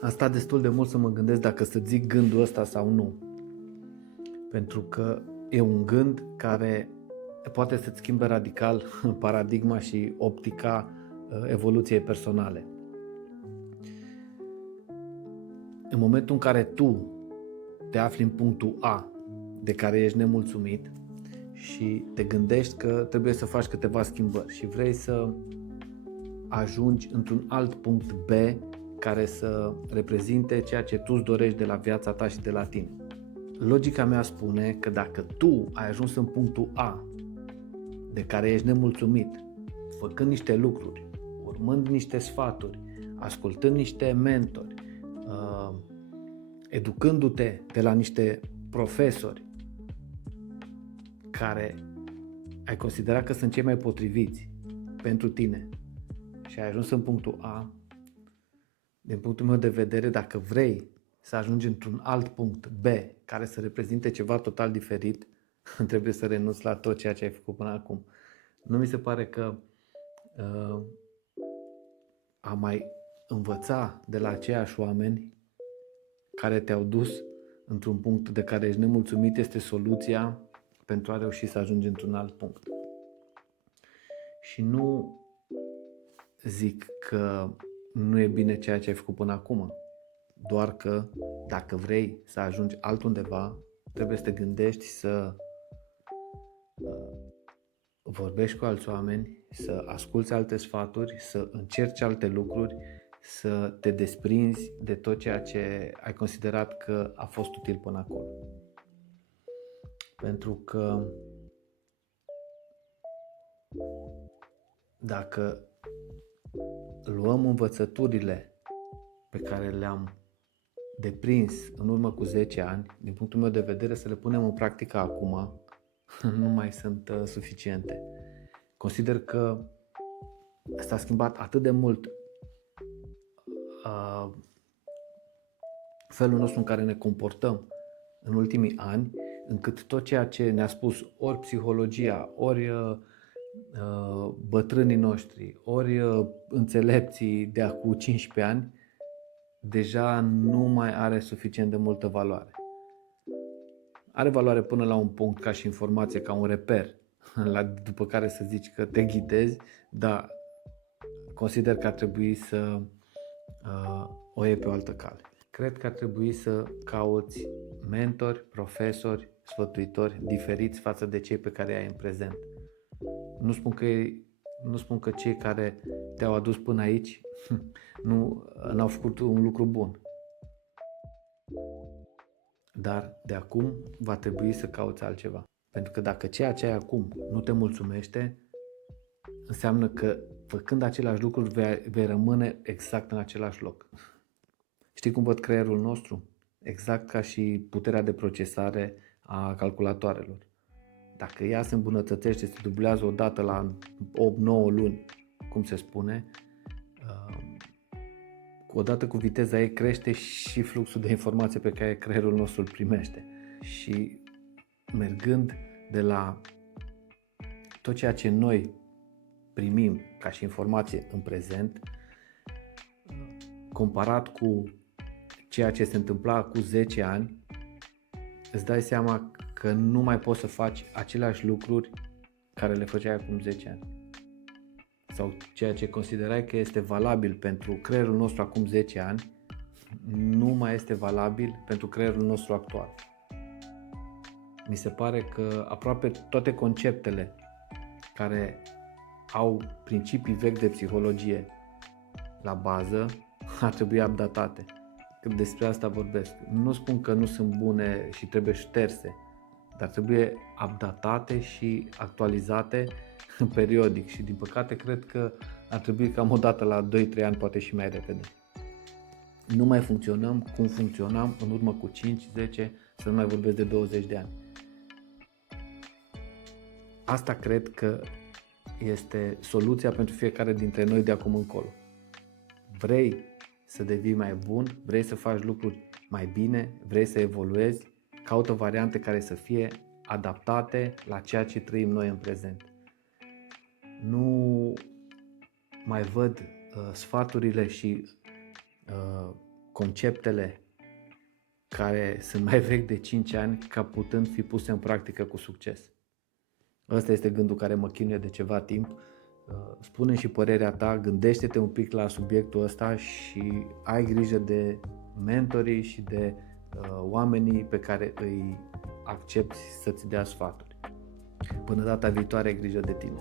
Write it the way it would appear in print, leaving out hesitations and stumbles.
Am stat destul de mult să mă gândesc dacă să zic gândul ăsta sau nu. Pentru că e un gând care poate să-ți schimbe radical paradigma și optica evoluției personale. În momentul în care tu te afli în punctul A de care ești nemulțumit și te gândești că trebuie să faci câteva schimbări și vrei să ajungi într-un alt punct B care să reprezinte ceea ce tu îți dorești de la viața ta și de la tine. Logica mea spune că dacă tu ai ajuns în punctul A de care ești nemulțumit, făcând niște lucruri, urmând niște sfaturi, ascultând niște mentori, educându-te de la niște profesori care ai considerat că sunt cei mai potriviți pentru tine și ai ajuns în punctul A, din punctul meu de vedere, dacă vrei să ajungi într-un alt punct B care să reprezinte ceva total diferit, trebuie să renunți la tot ceea ce ai făcut până acum. Nu mi se pare că a mai învăța de la aceiași oameni care te-au dus într-un punct de care ești nemulțumit este soluția pentru a reuși să ajungi într-un alt punct. Și nu zic că nu e bine ceea ce ai făcut până acum, doar că dacă vrei să ajungi altundeva, trebuie să te gândești să vorbești cu alți oameni, să asculți alte sfaturi, să încerci alte lucruri, să te desprinzi de tot ceea ce ai considerat că a fost util până acolo. Pentru că dacă luăm învățăturile pe care le-am deprins în urmă cu 10 ani, din punctul meu de vedere, să le punem în practică acum, nu mai sunt suficiente. Consider că s-a schimbat atât de mult felul nostru în care ne comportăm în ultimii ani, încât tot ceea ce ne-a spus ori psihologia, ori bătrânii noștri, ori înțelepții de acum 15 ani, deja nu mai are suficient de multă valoare. Are valoare până la un punct ca și informație, ca un reper, după care să zici că te ghidezi, dar consider că ar trebui să o iei pe o altă cale. Cred că ar trebui să cauți mentori, profesori, sfătuitori diferiți față de cei pe care ai în prezent. Nu spun că cei care te-au adus până aici n-au făcut un lucru bun. Dar de acum va trebui să cauți altceva. Pentru că dacă ceea ce ai acum nu te mulțumește, înseamnă că făcând același lucruri vei rămâne exact în același loc. Știi cum văd creierul nostru? Exact ca și puterea de procesare a calculatoarelor. Dacă ea se îmbunătățește, se dublează odată la 8-9 luni, cum se spune, odată cu viteza ei crește și fluxul de informație pe care creierul nostru îl primește. Și mergând de la tot ceea ce noi primim ca și informație în prezent, comparat cu ceea ce se întâmpla cu 10 ani, îți dai seama că nu mai poți să faci aceleași lucruri care le făceai acum 10 ani. Sau ceea ce considerai că este valabil pentru creierul nostru acum 10 ani, nu mai este valabil pentru creierul nostru actual. Mi se pare că aproape toate conceptele care au principii vechi de psihologie la bază ar trebui updatate. Că despre asta vorbesc. Nu spun că nu sunt bune și trebuie șterse, dar trebuie updatate și actualizate periodic și din păcate cred că ar trebui cam o dată la 2-3 ani, poate și mai repede. Nu mai funcționăm cum funcționam în urmă cu 5-10, să nu mai vorbesc de 20 de ani. Asta cred că este soluția pentru fiecare dintre noi de acum încolo. Vrei să devii mai bun, vrei să faci lucruri mai bine, vrei să evoluezi, caută variante care să fie adaptate la ceea ce trăim noi în prezent. Nu mai văd sfaturile și conceptele care sunt mai vechi de 5 ani ca putând fi puse în practică cu succes. Ăsta este gândul care mă chinuie de ceva timp. Spune și părerea ta, gândește-te un pic la subiectul ăsta și ai grijă de mentorii și de oamenii pe care îi accepti să-ți dea sfaturi. Până data viitoare, ai grijă de tine.